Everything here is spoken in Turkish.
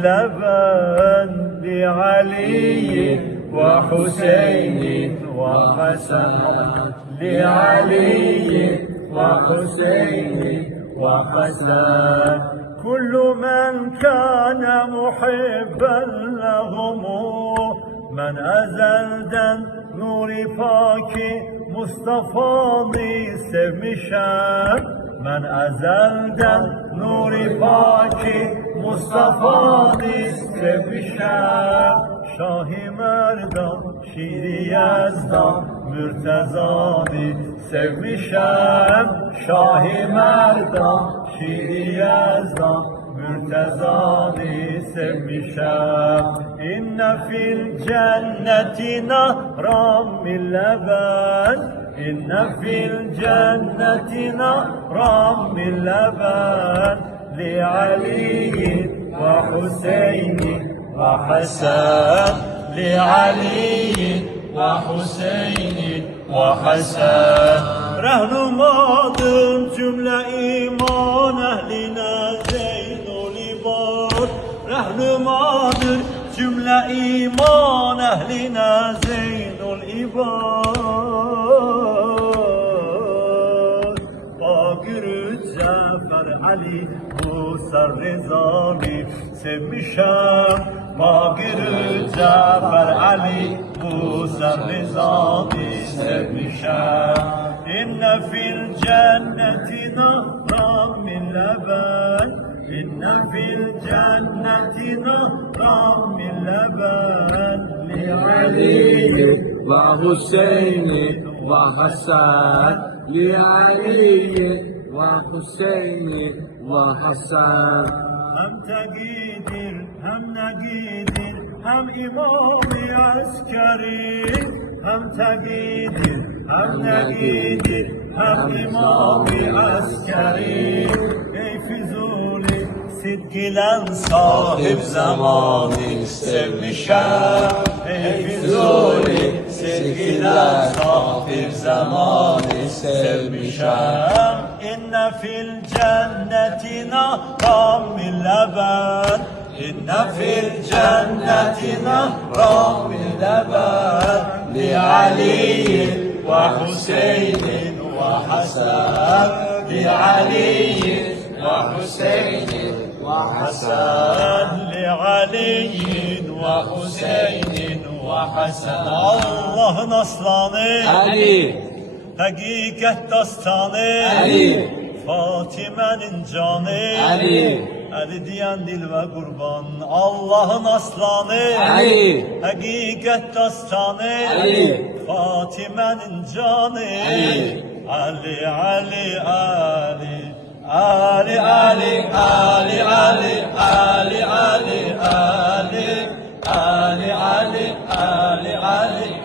اللبن لعلي وحسين وحسن لعلي وحسين وحسن كل من كان محبا لهم من ezelden nuri paki Mustafa'nı sevmişem ben ezelden nuri paki Mustafa'nı sevmişem Şah-ı Merdan, Şir-i Yezdan, Mürteza'nı sevmişem Şah-ı Merdan, Şir-i Yezdan, Mürteza'nı sevmişem İnne fil cenneti nahran min leben İnne fil cenneti nahran min leben Li Ali'in ve Hüseyin'in ve Hasan Li Ali'in ve Hüseyin'in ve Hasan Rehnumadır cümle iman ehline Zeynul İbad Rehnumadır cümle iman ehline Zeynul İbad Bagir-ü Cafer Ali Musa Rıza'nı sevmişem Bagir-ü Cafer Ali Musa Rıza'nı sevmişem İnne fil cenneti nahran min leben İnne fil cenneti nahran min leben Li علي وحسين وحسن لعلي وحسين وحسن Hem tegidir hem negidir hem imam-ı askeri Hem tegidir hem negidir hem imam-ı askeri Ey Füzuli sidgilen sahip zamanı sevmişem Ey Füzuli sidgilen sahip zamanı sevmişem İnne fil cenneti nahran min leben İnne fil cenneti nahran min leben Li Ali'in ve Hüseyin'in ve Hasan Li Ali'in ve Hüseyin'in ve Hasan Li Ali'in ve Hüseyin'in ve Hasan Allah'ın aslanı Ali Hakikat dastanı Ali Fatime'nin canı Ali Ali diyen dil ve kurban Allah'ın aslanı Ali Hakikat dastanı Ali Fatime'nin canı Ali Ali Ali Ali Ali Ali Ali Ali Ali Ali Ali Ali Ali Ali Ali Ali